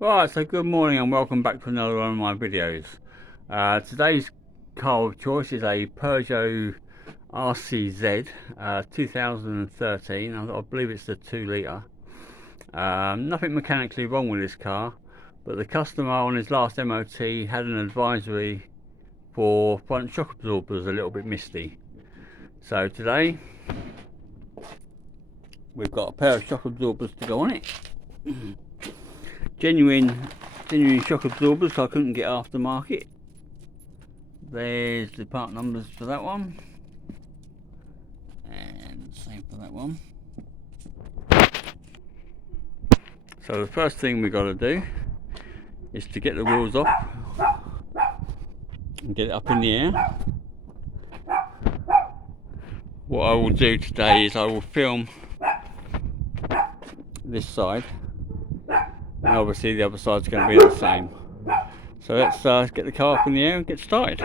Right, so good morning and welcome back to another one of my videos. Today's car of choice is a Peugeot RCZ 2013. I believe it's the 2 litre. Nothing mechanically wrong with this car, but the customer on his last MOT had an advisory for front shock absorbers a little bit misty. So today we've got a pair of shock absorbers to go on it. Genuine shock absorbers, so I couldn't get aftermarket. There's the part numbers for that one, and same for that one. So the first thing we got to do is to get the wheels off and get it up in the air. What I will do today is I will film this side, and obviously the other side's going to be the same. So let's get the car up in the air and get started.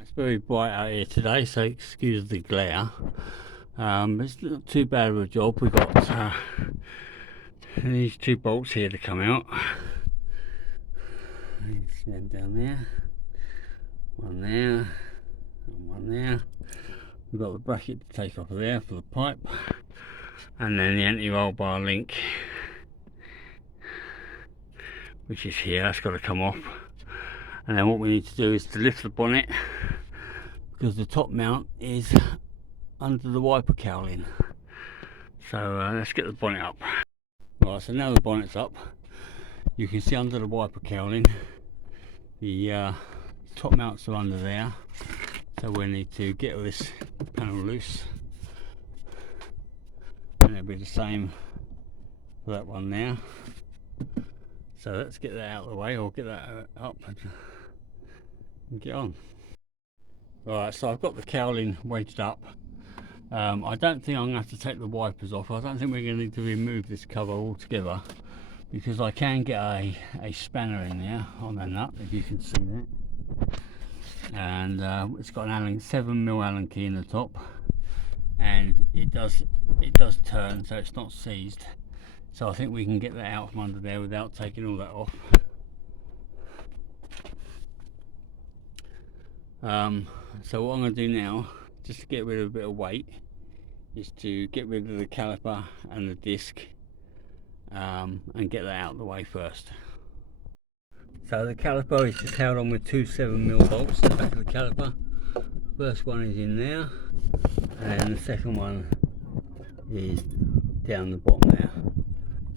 It's very bright out here today, so excuse the glare. It's not too bad of a job. We've got these two bolts here to come out. You see them down there, one there and one there. We've got the bracket to take off of there for the pipe, and then the anti-roll bar link, which is here. That's got to come off. And then what we need to do is to lift the bonnet, because the top mount is under the wiper cowling. So let's get the bonnet up. Right, so now the bonnet's up, you can see under the wiper cowling the top mounts are under there. So we need to get this panel loose, and it'll be the same for that one there. So let's get that out of the way, or get that up and get on. Right, so I've got the cowling wedged up. I don't think I'm going to have to take the wipers off. I don't think we're going to need to remove this cover altogether, because I can get a spanner in there on the nut, if you can see that. And it's got an 7mm Allen key in the top, and it does turn, so it's not seized. So I think we can get that out from under there without taking all that off. So what I'm going to do now, just to get rid of a bit of weight, is to get rid of the caliper and the disc, and get that out of the way first. So the caliper is just held on with two 7mm bolts in the back of the caliper. First one is in there, and the second one is down the bottom there.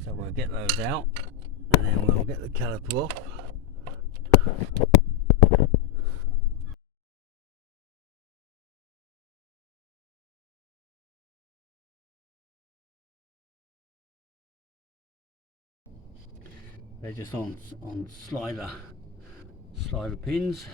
So we'll get those out, and then we'll get the caliper off. They're just on slider pins.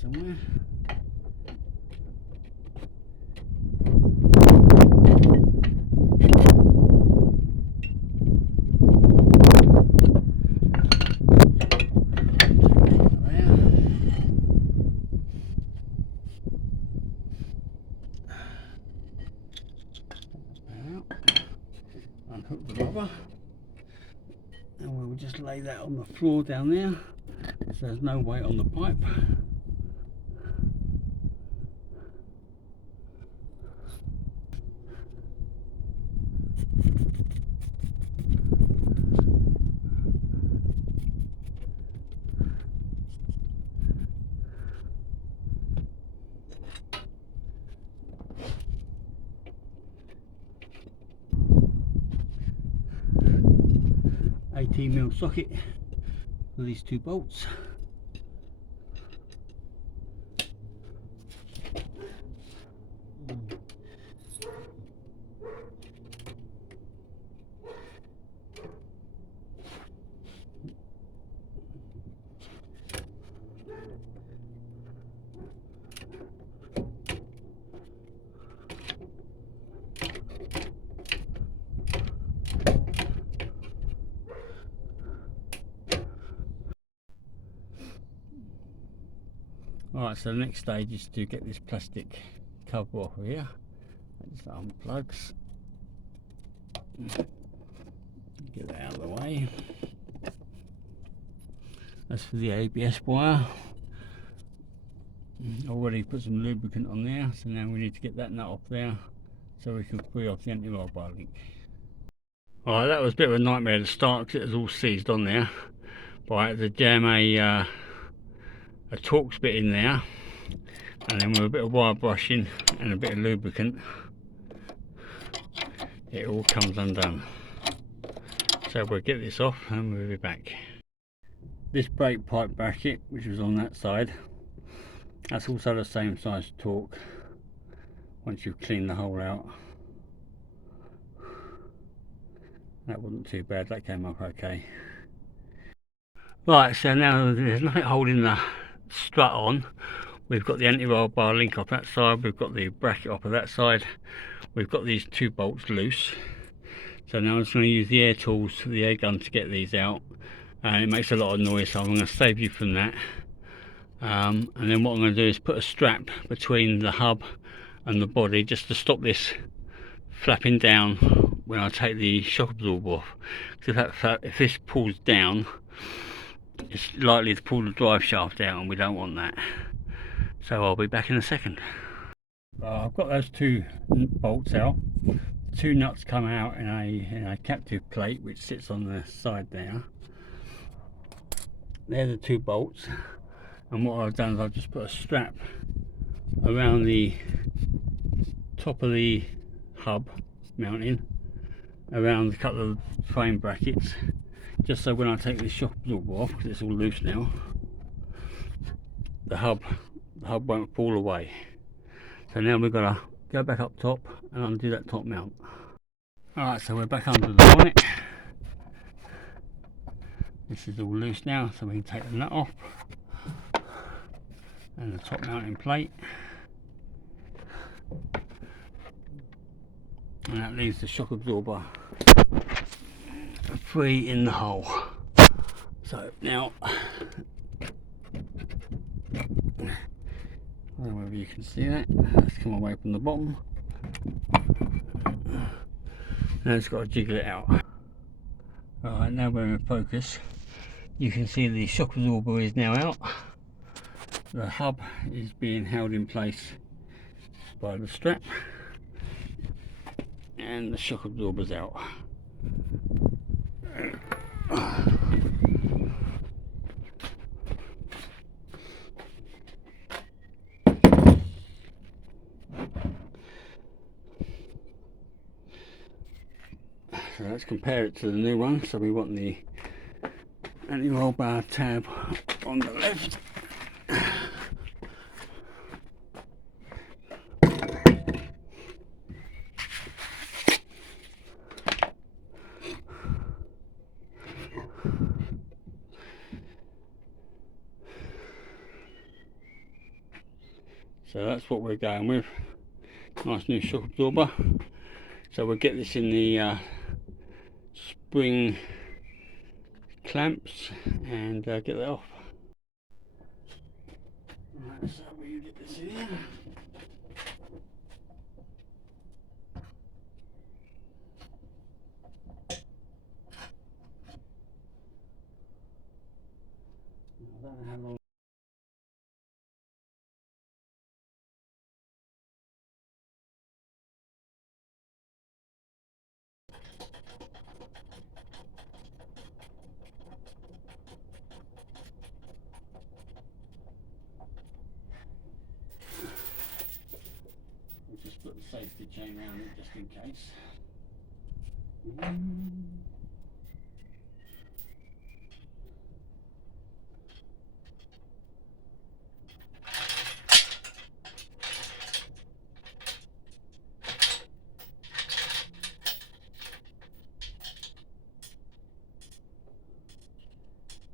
Somewhere. we'll just lay that on the floor down there so there's no weight on the pipe. $18mm socket for these two bolts. Alright, so the next stage is to get this plastic cover off of here. That just unplugs. Get that out of the way. That's for the ABS wire. Already put some lubricant on there, so now we need to get that nut off there so we can free off the anti-roll bar link. Alright, that was a bit of a nightmare to start because it was all seized on there. But I had to jam a Torx bit in there, and then with a bit of wire brushing and a bit of lubricant, it all comes undone. So we'll get this off and we'll be back. This brake pipe bracket, which was on that side, that's also the same size torque once you've cleaned the hole out. That wasn't too bad, that came up okay. Right, so now there's nothing holding the strut on. We've got the anti-roll bar link off that side, we've got the bracket off of that side, we've got these two bolts loose. So now I'm just going to use the air tools, the air gun, to get these out. And it makes a lot of noise, so I'm going to save you from that. And then what I'm going to do is put a strap between the hub and the body just to stop this flapping down when I take the shock absorber off. Because if this pulls down, it's likely to pull the drive shaft out, and we don't want that. So I'll be back in a second. I've got those two bolts out. Two nuts come out in a captive plate which sits on the side there. They're the two bolts, and what I've done is I've just put a strap around the top of the hub mounting, around a couple of frame brackets, just so when I take the shock absorber off, because it's all loose now, the hub won't fall away. So now we've got to go back up top and undo that top mount. Alright, so we're back under the bonnet. This is all loose now, so we can take the nut off and the top mounting plate, and that leaves the shock absorber free in the hole. So now, I don't know whether you can see that, let's come away from the bottom. Now it's got to jiggle it out. Right, now we're in focus. You can see the shock absorber is now out. The hub is being held in place by the strap, and the shock absorber's out. So let's compare it to the new one. So we want the anti-roll bar tab on the left, so that's what we're going with. Nice new shock absorber. So we'll get this in the spring clamps and get that off. Right, so we'll get this in here. don't know how long. We'll just put the safety chain around it just in case.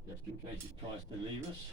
Just in case it tries to leave us.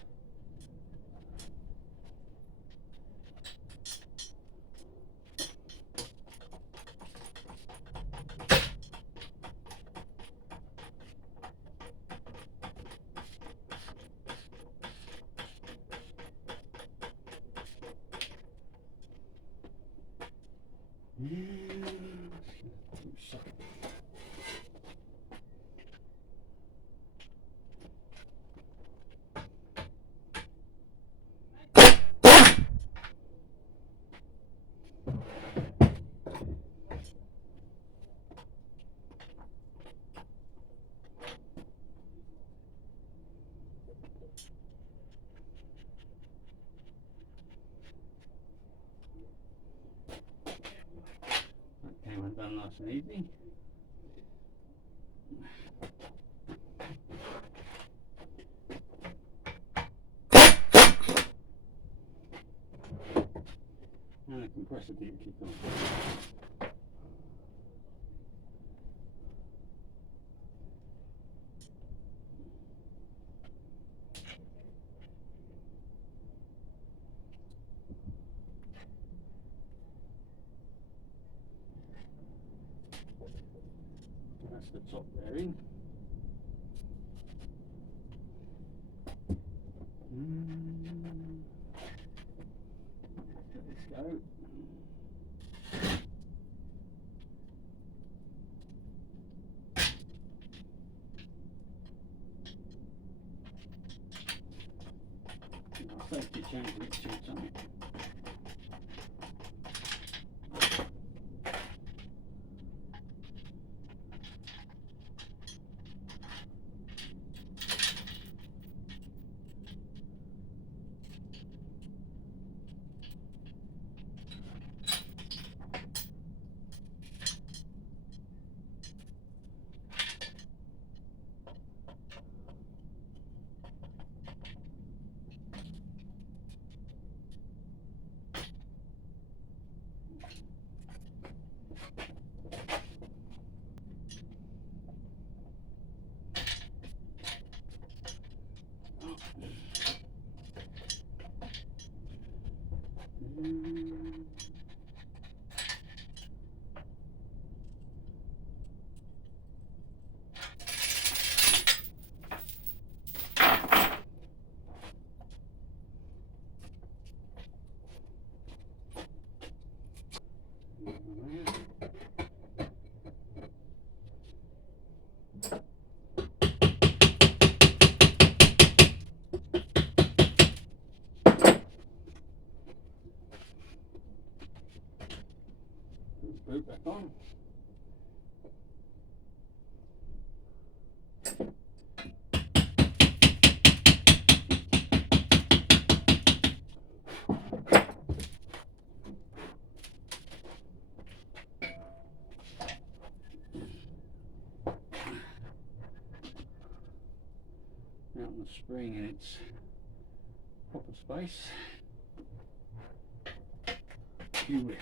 That came undone nice and easy. And the compressor didn't kick on. That's the top bearing. Let's go. Safety chain a bit too tight. Boot back on. Out the spring in its proper space. Weve.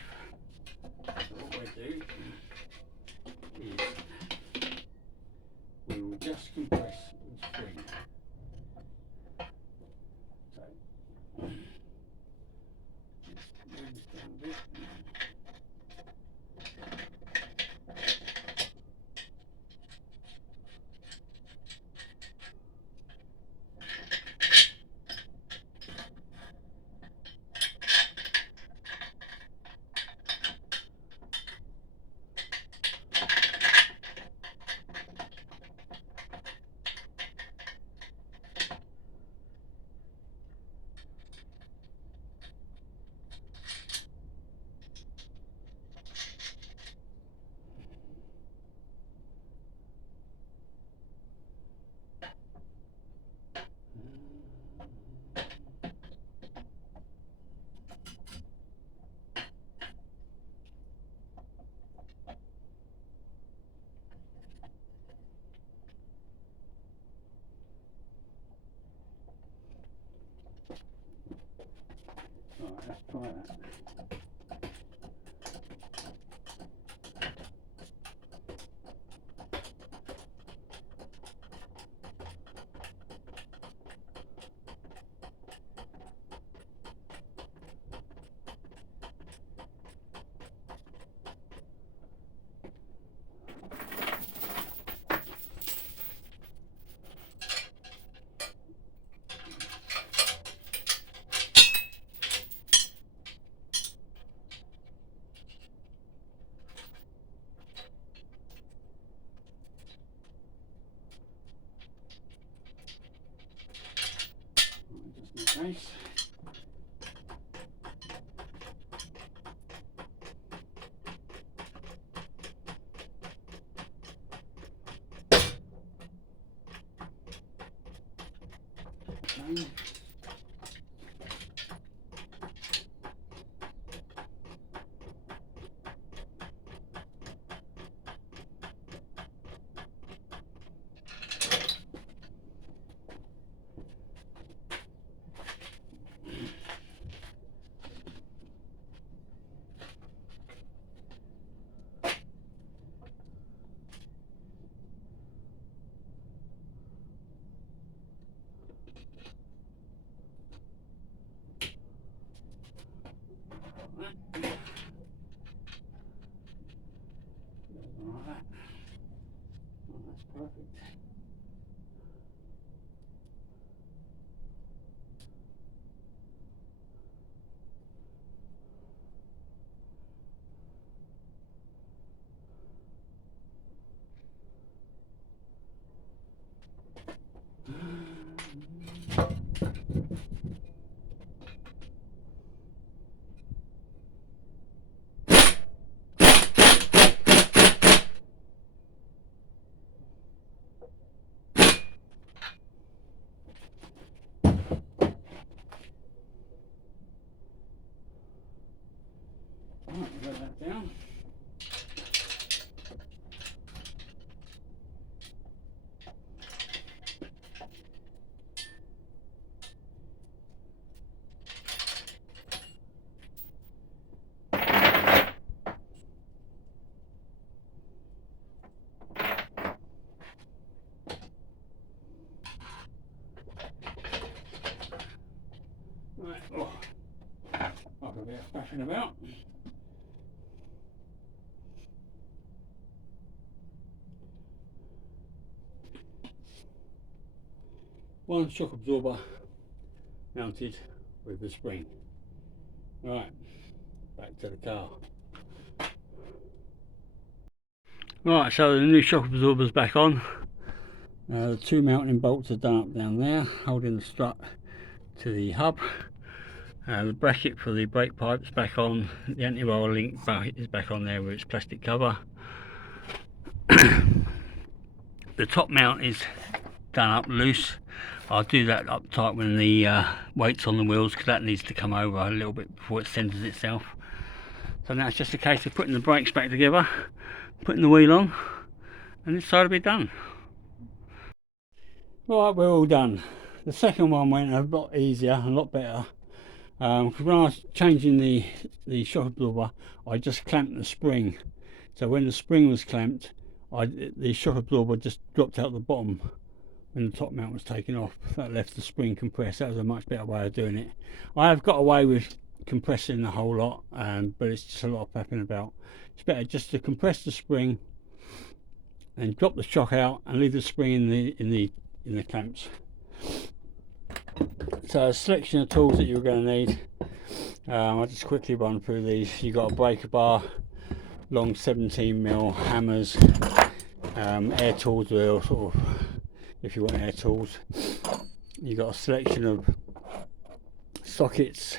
So what we do is we will just compress the spring. So just move this down a bit. case. Okay. Like that. Oh, that's perfect. Right, put that down. Right, oh, I've got a bit of faffing about. One shock absorber mounted with the spring. Right, back to the car. Right, so the new shock absorber's back on. The two mounting bolts are done up down there, holding the strut to the hub. The bracket for the brake pipe's back on. The anti-roll link is back on there with its plastic cover. The top mount is done up loose. I'll do that up tight when the weight's on the wheels, because that needs to come over a little bit before it centres itself. So now it's just a case of putting the brakes back together, putting the wheel on, and this side will be done. Right, we're all done. The second one went a lot easier, a lot better. Because when I was changing the shock absorber, I just clamped the spring. So when the spring was clamped, the shock absorber just dropped out the bottom when the top mount was taken off. That left the spring compressed. That was a much better way of doing it. I have got away with compressing the whole lot, but it's just a lot of faffing about. It's better just to compress the spring and drop the shock out and leave the spring in the clamps. So a selection of tools that you're going to need. I'll just quickly run through these. You've got a breaker bar, long 17mm hammers, air tools will sort of, if you want air tools. You've got a selection of sockets.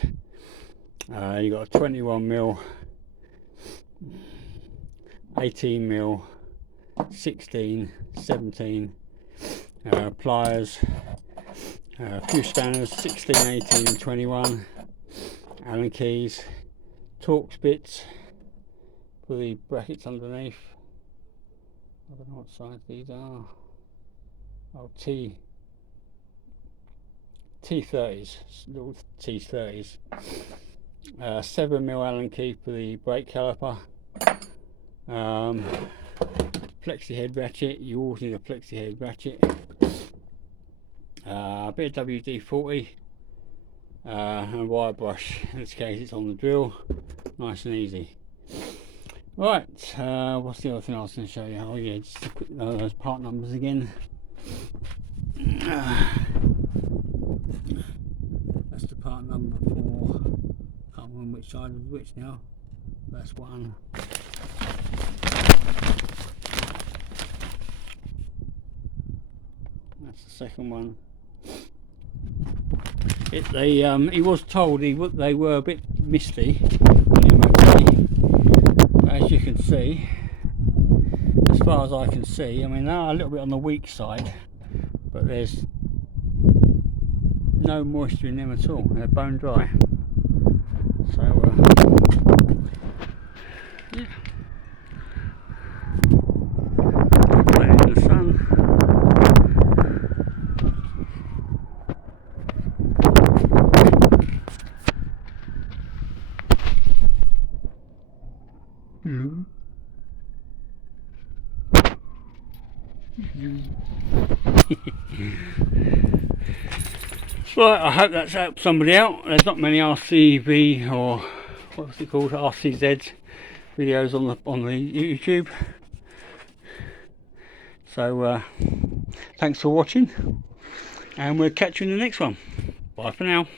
You've got a 21mm, 18mm, 16, 17, pliers, a few spanners, 16, 18 and 21, Allen keys, Torx bits for the brackets underneath. I don't know what size these are. Oh, T30s, little T30s. 7mm Allen key for the brake caliper. Flexi head ratchet, you always need a flexi head ratchet. A bit of WD-40 and a wire brush. In this case it's on the drill, nice and easy. Right, what's the other thing I was going to show you? Oh yeah, just a quick those part numbers again. That's the part number for, can't remember which side was which now. That's one. That's the second one. He was told they were a bit misty on the M.O.T. But as you can see, as far as I can see, I mean they are a little bit on the weak side, but there's no moisture in them at all. They're bone dry. So yeah, playing in the sun. Right, I hope that's helped somebody out. There's not many RCV or what's it called, RCZ videos on the YouTube. So thanks for watching, and we'll catch you in the next one. Bye for now.